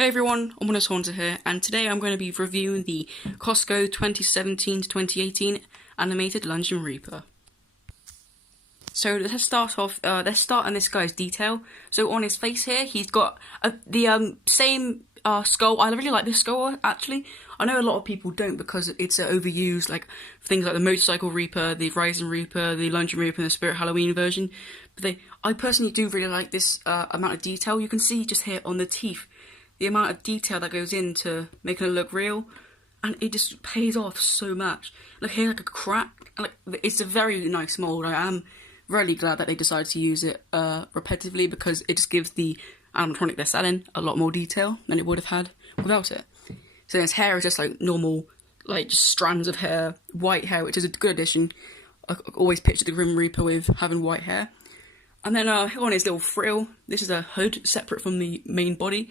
Hey everyone, Ominous Haunter here, and today I'm going to be reviewing the Costco 2017 to 2018 animated Luncheon Reaper. So let's start off, let's start on this guy's detail. So on his face here, he's got the same skull. I really like this skull, actually. I know a lot of people don't because it's overused, like things like the Motorcycle Reaper, the Rising Reaper, the Luncheon Reaper, and the Spirit Halloween version. But I personally do really like this amount of detail. You can see just here on the teeth, the amount of detail that goes into making it look real, and it just pays off so much. Look here, like a crack, and like it's a very nice mold. I am really glad that they decided to use it repetitively because it just gives the animatronic they're selling a lot more detail than it would have had without it. So his hair is just like normal, like just strands of hair, white hair, which is a good addition. I always picture the Grim Reaper with having white hair. And then on his little frill, this is a hood separate from the main body,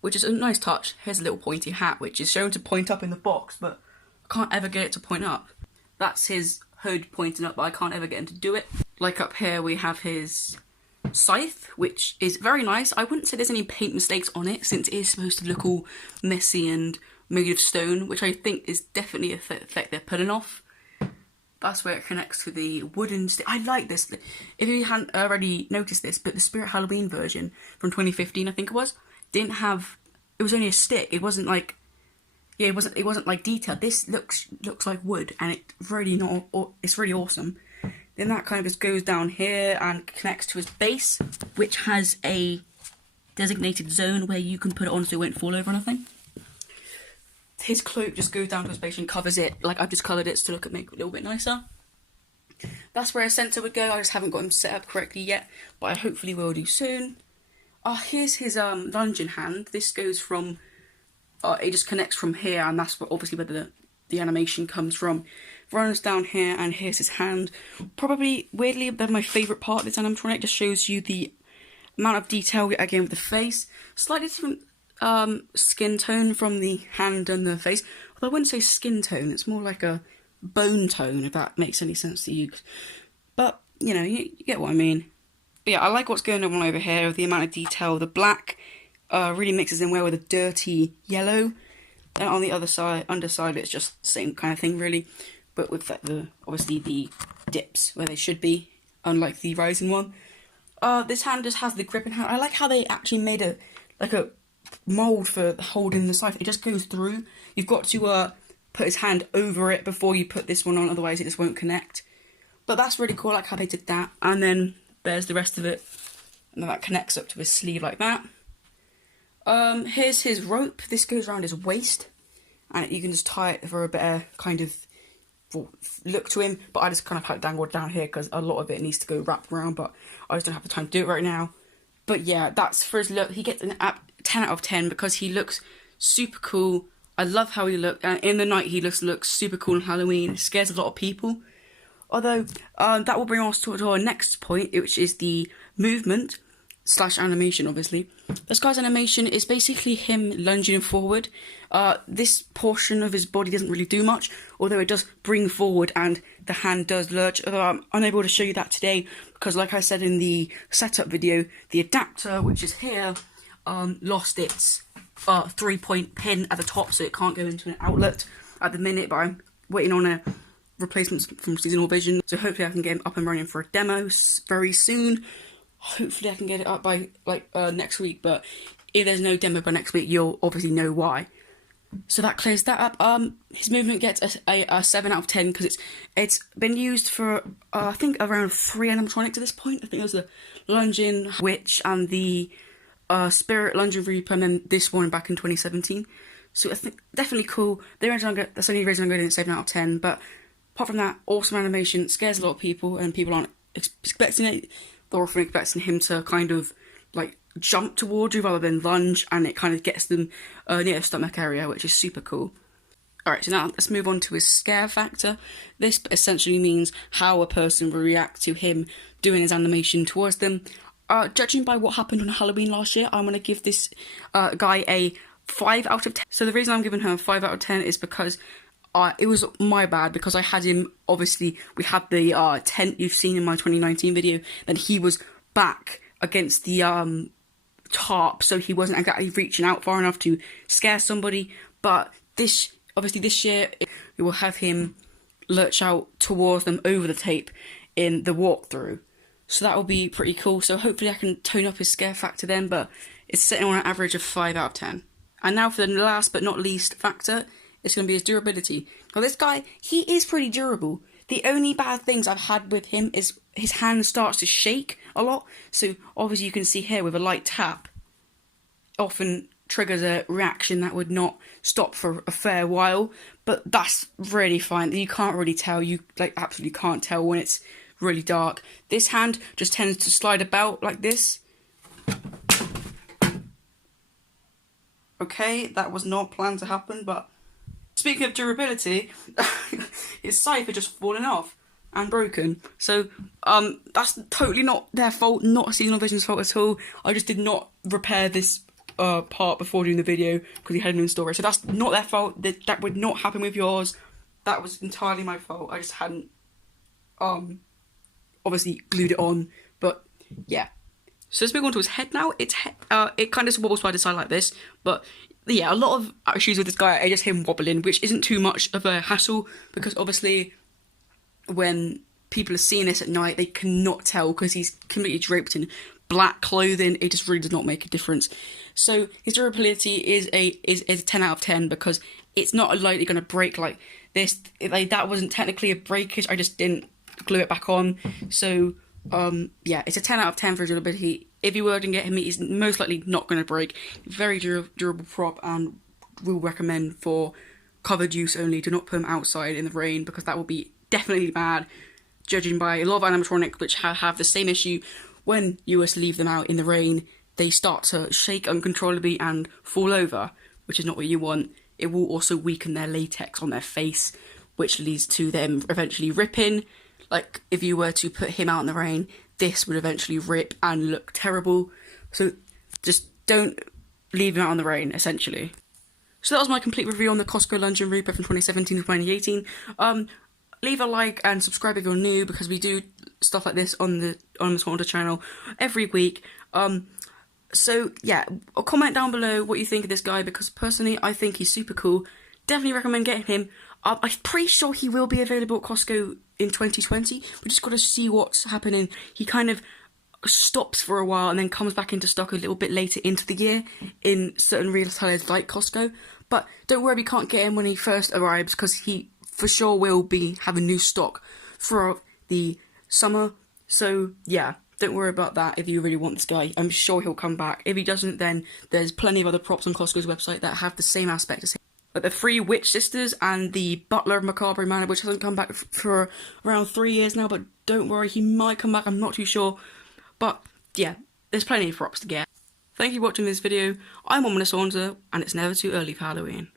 which is a nice touch. Here's a little pointy hat, which is shown to point up in the box, but I can't ever get it to point up. That's his hood pointing up, but I can't ever get him to do it. Like up here, we have his scythe, which is very nice. I wouldn't say there's any paint mistakes on it, since it is supposed to look all messy and made of stone, which I think is definitely a effect they're pulling off. That's where it connects to the wooden stick. I like this. If you hadn't already noticed this, but the Spirit Halloween version from 2015, I think it was, didn't have, it was only a stick. It wasn't like, yeah, it wasn't like detailed. This looks like wood, and it's really awesome. Then that kind of just goes down here and connects to his base, which has a designated zone where you can put it on so it won't fall over or nothing. His cloak just goes down to his base and covers it. Like I've just coloured it to make it a little bit nicer. That's where a sensor would go. I just haven't got him set up correctly yet, but I hopefully will do soon. Here's his lungeon hand. This goes from, it just connects from here, and that's obviously where the animation comes from. Runs down here, and here's his hand. Probably, weirdly, my favourite part of this animatronic. Just shows you the amount of detail, again, with the face. Slightly different skin tone from the hand and the face. Although I wouldn't say skin tone, it's more like a bone tone, if that makes any sense to you. But, you know, you get what I mean. But yeah, I like what's going on over here, the amount of detail. The black really mixes in well with the dirty yellow. And on the other side, underside, it's just the same kind of thing, really. But with obviously the dips where they should be, unlike the Rising one. This hand just has the gripping hand. I like how they actually made a mold for holding the scythe. It just goes through. You've got to put his hand over it before you put this one on, otherwise it just won't connect. But that's really cool, I like how they did that. And then there's the rest of it, and then that connects up to his sleeve like that. Here's his rope. This goes around his waist, and you can just tie it for a better kind of look to him. But I just kind of have it dangled down here because a lot of it needs to go wrapped around, but I just don't have the time to do it right now. But yeah, that's for his look. He gets an 10 out of 10 because he looks super cool. I love how he looks, and in the night he looks super cool on Halloween. It scares a lot of people. Although, that will bring us to our next point, which is the movement / animation, obviously. This guy's animation is basically him lunging forward. This portion of his body doesn't really do much, although it does bring forward and the hand does lurch. Although I'm unable to show you that today because, like I said in the setup video, the adapter, which is here, lost its 3-point pin at the top, so it can't go into an outlet at the minute, but I'm waiting on a replacements from Seasonal Vision, so hopefully I can get him up and running for a demo very soon. Hopefully I can get it up by next week, but if there's no demo by next week, you'll obviously know why. So that clears that up. His movement gets a 7 out of 10 because it's been used for I think around 3 animatronics at this point. I think it was the Lungeon Witch and the Spirit Lungeon Reaper, and then this one back in 2017. So I think definitely cool. That's the only reason I'm going to 7 out of 10. But apart from that, awesome animation, scares a lot of people, and people aren't expecting it. They're often expecting him to kind of like jump towards you rather than lunge, and it kind of gets them near the stomach area, which is super cool. Alright, so now let's move on to his scare factor. This essentially means how a person will react to him doing his animation towards them. Judging by what happened on Halloween last year, I'm going to give this guy a 5 out of 10. So the reason I'm giving her a 5 out of 10 is because it was my bad, because I had him, obviously, we had the tent you've seen in my 2019 video, then he was back against the tarp, so he wasn't exactly reaching out far enough to scare somebody. But this year, we will have him lurch out towards them over the tape in the walkthrough. So that will be pretty cool. So hopefully I can tone up his scare factor then, but it's sitting on an average of 5 out of 10. And now for the last but not least factor, it's going to be his durability. Now this guy, he is pretty durable. The only bad things I've had with him is his hand starts to shake a lot. So obviously you can see here with a light tap, often triggers a reaction that would not stop for a fair while. But that's really fine. You can't really tell. You absolutely can't tell when it's really dark. This hand just tends to slide about like this. Okay, that was not planned to happen, but speaking of durability, his scythe had just fallen off and broken. So that's totally not their fault, not Seasonal Vision's fault at all. I just did not repair this part before doing the video because he had it in storage. So that's not their fault. That would not happen with yours. That was entirely my fault. I just hadn't obviously glued it on. But yeah. So let's move on to his head now. It kind of wobbles side to side like this, but yeah, a lot of issues with this guy are just him wobbling, which isn't too much of a hassle because obviously when people are seeing this at night, they cannot tell because he's completely draped in black clothing. It just really does not make a difference. So his durability is a 10 out of 10 because it's not likely going to break like this. That wasn't technically a breakage. I just didn't glue it back on. So yeah, it's a 10 out of 10 for durability. If you were to get him, he's most likely not going to break. Very durable prop, and we'll recommend for covered use only. Do not put him outside in the rain because that will be definitely bad, judging by a lot of animatronics which have the same issue. When you were to leave them out in the rain, they start to shake uncontrollably and fall over, which is not what you want. It will also weaken their latex on their face, which leads to them eventually ripping. Like, if you were to put him out in the rain, this would eventually rip and look terrible. So just don't leave him out in the rain, essentially. So that was my complete review on the Costco Lungeon Reaper from 2017 to 2018. Leave a like and subscribe if you're new, because we do stuff like this on the Honda channel every week. So yeah, comment down below what you think of this guy, because personally I think he's super cool. Definitely recommend getting him. I'm pretty sure he will be available at Costco in 2020. We just got to see what's happening. He kind of stops for a while and then comes back into stock a little bit later into the year in certain retailers like Costco. But don't worry, we can't get him when he first arrives, because he for sure will be having new stock for the summer. So yeah, don't worry about that if you really want this guy. I'm sure he'll come back. If he doesn't, then there's plenty of other props on Costco's website that have the same aspect as him. Like the 3 Witch Sisters and the Butler of Macabre Manor, which hasn't come back for around 3 years now, but don't worry, he might come back, I'm not too sure. But yeah, there's plenty of props to get. Thank you for watching this video. I'm Ominous Saunter, and it's never too early for Halloween.